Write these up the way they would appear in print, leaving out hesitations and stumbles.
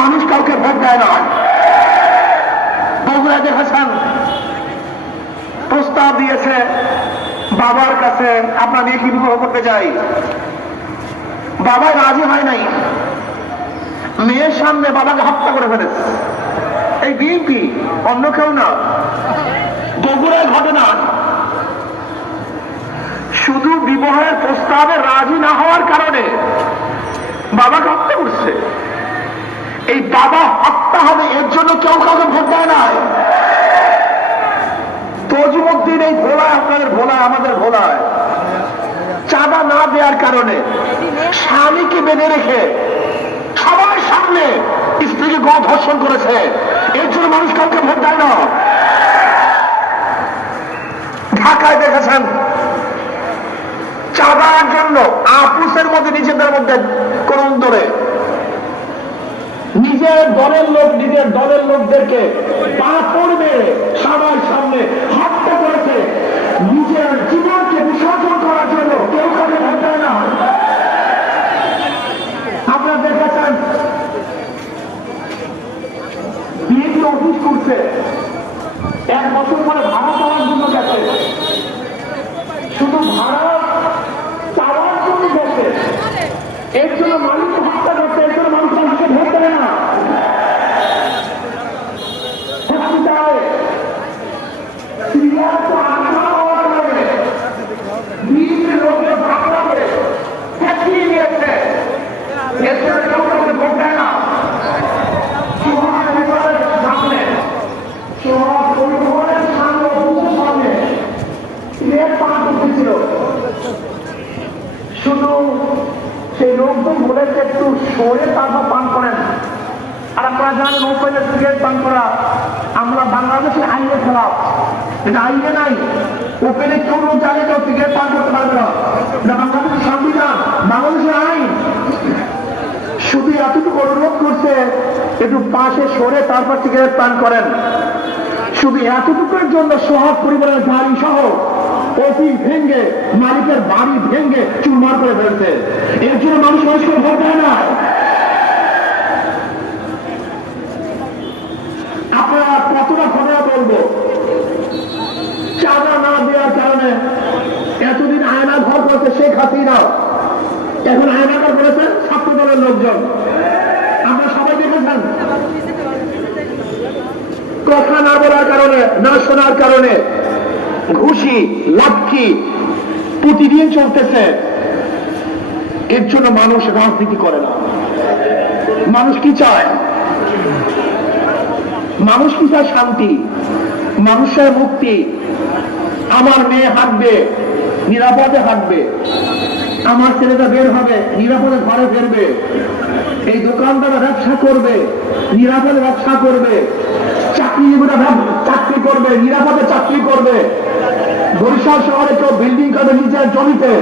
মানুষ কাউকে ভোট দেয় না। বগুড়ায় দেখেছেন প্রস্তাব দিয়েছে বাবার কাছে, আপনার মেয়েকে বিবাহ করতে চাই। বাবা রাজি হয় নাই, মেয়ের সামনে বাবাকে হত্যা করে ফেলেছে। এই বিএনপি, অন্য কেউ না। বগুড়ার ঘটনা, শুধু বিবাহের প্রস্তাবে রাজি না হওয়ার কারণে বাবাকে হত্যা করছে। এই বাবা হত্যা হবে এর জন্য কেউ কাউকে ভোট দেয় না। তজুমুদ্দিন এই ভোলায়, আপনাদের ভোলায়, আমাদের ভোলায় চাঁদা না দেওয়ার কারণে স্বামীকে বেঁধে রেখে সবার সামনে স্ত্রীকে গণ-ধর্ষণ করেছে। এর জন্য মানুষ কাউকে ভোট দেয় না। ঢাকায় দেখেছেন চাঁদার জন্য আপুসের মধ্যে নিজেদের মধ্যে করুণ ধরে নিজের দলের লোকদেরকে পাথর মেরে সবার সামনে হত্যা করেছে। নিজের জীবনকে বিসর্জন করার জন্য কেউ কাউকে ভোট দেয় না। আপনারা দেখেছেন বিএনপি অফিস করছে, 1 বছর পরে ভাড়া চাওয়ার জন্য গেছে, শুধু ভাড়া চাওয়ার জন্য গেছে। এর জন্য মানুষ হত্যা করছে, এর জন্য মানুষ মানুষকে ভোট দেয় না। শুধু সেই লোকজন বলেছে একটু সরে তারপর পান করেন। আর আপনারা জানেন ওপেনে সিগারেট পান করা আমরা বাংলাদেশের আইনে খেলাফ, এটা আইনে নাই। ওপেনে কেউ লোক জানে কেউ সিগারেট পান করতে পারবে না, এটা বাংলাদেশের সংবিধান, বাংলাদেশের আইন। শুধু এতটুকু অনুরোধ করছে একটু পাশে সরে তারপর সিগারেট পান করেন। শুধু এতটুকুর জন্য সোহাগ পরিবারের গাড়ি সহ অফিস ভেঙ্গে, মালিকের বাড়ি ভেঙ্গে চুরমার করে ফেলছে। এর জন্য মানুষ মানুষকে ভোট দেয় না। আপনারা কতটা ঘটনা বলবো, চাঁদা না দেওয়ার কারণে এতদিন আয়না ঘর করছে শেখ হাসিনা, এখন আয়নাঘর করেছেন ছাত্র দলের লোকজন। আপনারা সবাই দেখেছেন কথা না বলার কারণে, না শোনার কারণে ঘুষি লাঠি প্রতিদিন চলতেছে। এর জন্য মানুষ রাজনীতি করে না। মানুষ কি চায়? মানুষ কি চায়? শান্তি, মানুষের মুক্তি। আমার মেয়ে হাঁটবে, নিরাপদে হাঁটবে, আমার ছেলেটা বের হবে, নিরাপদে ঘরে ফেরবে, এই দোকানদারা ব্যবসা করবে, নিরাপদে ব্যবসা করবে, চাকরিজীবীরা চাকরি করবে, নিরাপদে চাকরি করবে। বরিশাল শহরে কেউ বিল্ডিং করবে নিজের জমিতে,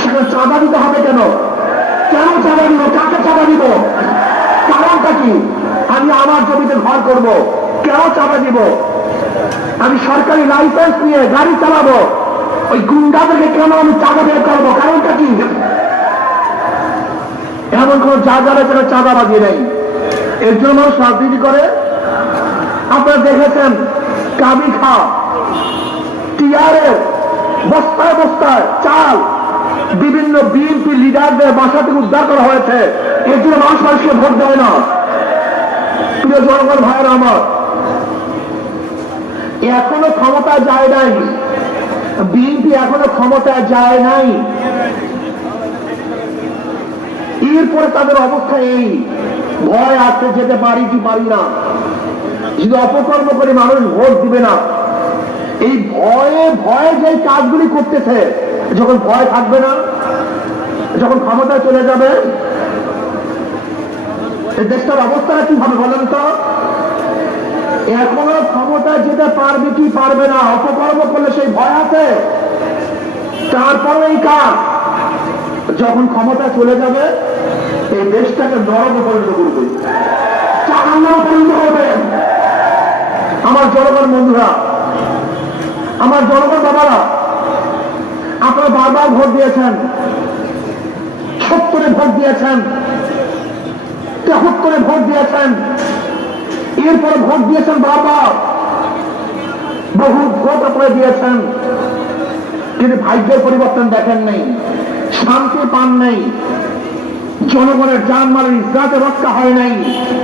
সেখানে চাঁদা দিতে হবে কেন? কেন চাঁদা দিব? কাকে চাঁদা দিব? কারণটা কি? আমি আমার জমিতে ঘর করব, কেন চাঁদা দিব? আমি সরকারি লাইসেন্স নিয়ে গাড়ি চালাবো, ওই গুন্ডাদেরকে কেন আমি চাঁদা বের করবো? কারণটা কি? এমন কোন জায়গায় যেন চাঁদাবাজি নেই। এর জন্য মানুষ রাজনীতি করে। আপনারা দেখেছেন কাবি খা টিআরএ বস্তায় বস্তায় চাল বিভিন্ন বিএনপি লিডারদের বাসা থেকে উদ্ধার করা হয়েছে। এর জন্য মানুষ মানুষকে ভোট দেয় না। প্রিয় জনগণ ভাইয়েরা আমার, এখনো ক্ষমতায় যায় নাই বিএনপি, এখনো ক্ষমতায় যায় নাই। এরপরে তাদের অবস্থা এই, ভয় আছে, যেতে পারি কি পারি না, যদি অপকর্ম করে মানুষ ভোট দিবে না। এই ভয়ে ভয়ে যে কাজগুলি করতেছে, যখন ভয় থাকবে না, যখন ক্ষমতায় চলে যাবে, এই দেশটার অবস্থাটা কি হবে বলেন তো? এখনো ক্ষমতায় যেতে পারবে কি পারবে না, অপকর্ম করলে সেই ভয় আছে। তারপরে এই কাজ যখন ক্ষমতা চলে যাবে, এই দেশটাকে নরকে পরিণত করবে, জাহান্নামে পরিণত হবে। আমার জনগণ বন্ধুরা, আমার জনগণ বাবারা, আপনারা বারবার ভোট দিয়েছেন, 70-এ ভোট দিয়েছেন। হুট করে ভোট দিয়েছেন, এরপরে ভোট দিয়েছেন বারবার, বহু ভোট করে দিয়েছেন, কিন্তু ভাগ্যের পরিবর্তন দেখেন নেই, শান্তি পান নেই, জনগণের জানমালের ইজ্জতে রক্ষা হয় নাই।